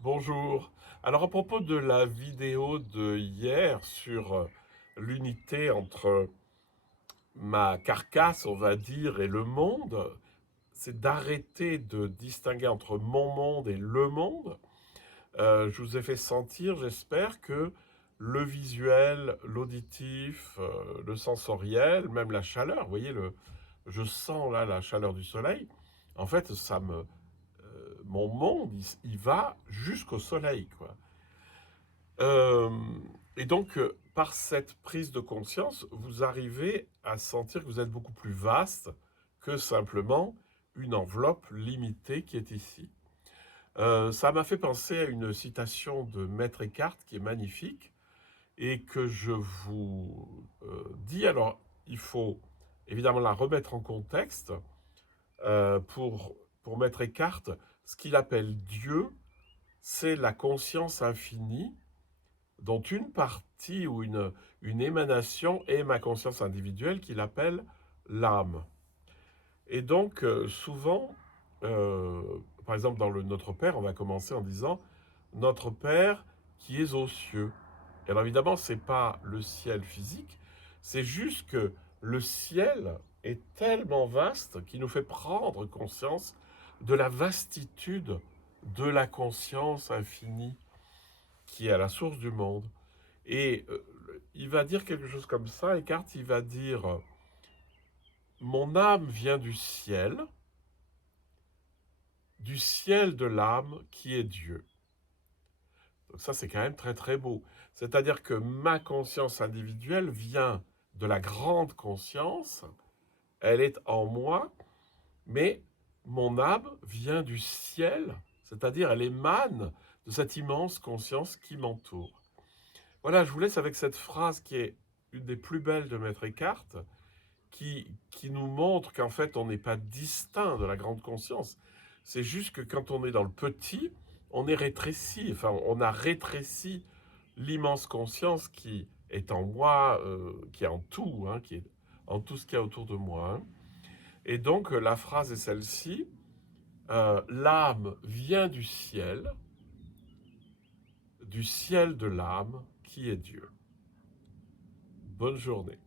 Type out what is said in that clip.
Bonjour. Alors à propos de la vidéo de hier sur l'unité entre ma carcasse, on va dire, et le monde, c'est d'arrêter de distinguer entre mon monde et le monde. Je vous ai fait sentir, j'espère, que le visuel, l'auditif, le sensoriel, même la chaleur, vous voyez, je sens là la chaleur du soleil. En fait, mon monde, il va jusqu'au soleil, quoi. Euh, et donc, par cette prise de conscience, vous arrivez à sentir que vous êtes beaucoup plus vaste que simplement une enveloppe limitée qui est ici. Ça m'a fait penser à une citation de Maître Eckhart qui est magnifique et que je vous dis. Alors, il faut évidemment la remettre en contexte pour Maître Eckhart. Ce qu'il appelle Dieu, c'est la conscience infinie dont une partie ou une émanation est ma conscience individuelle qu'il appelle l'âme. Et donc, souvent, par exemple dans le Notre Père, on va commencer en disant Notre Père qui es aux cieux. Et alors évidemment, ce n'est pas le ciel physique, c'est juste que le ciel est tellement vaste qu'il nous fait prendre conscience de la vastitude de la conscience infinie qui est à la source du monde. Et il va dire quelque chose comme ça, Eckhart, il va dire mon âme vient du ciel de l'âme qui est Dieu. Donc ça, c'est quand même très très beau. C'est-à-dire que ma conscience individuelle vient de la grande conscience, elle est en moi, mais mon âme vient du ciel, c'est-à-dire elle émane de cette immense conscience qui m'entoure. Voilà, je vous laisse avec cette phrase qui est une des plus belles de Maître Eckhart, qui nous montre qu'en fait, on n'est pas distinct de la grande conscience. C'est juste que quand on est dans le petit, on est rétréci. Enfin, on a rétréci l'immense conscience qui est en moi, qui est en tout, hein, qui est en tout ce qu'il y a autour de moi. Hein. Et donc, la phrase est celle-ci. L'âme vient du ciel de l'âme qui est Dieu. Bonne journée.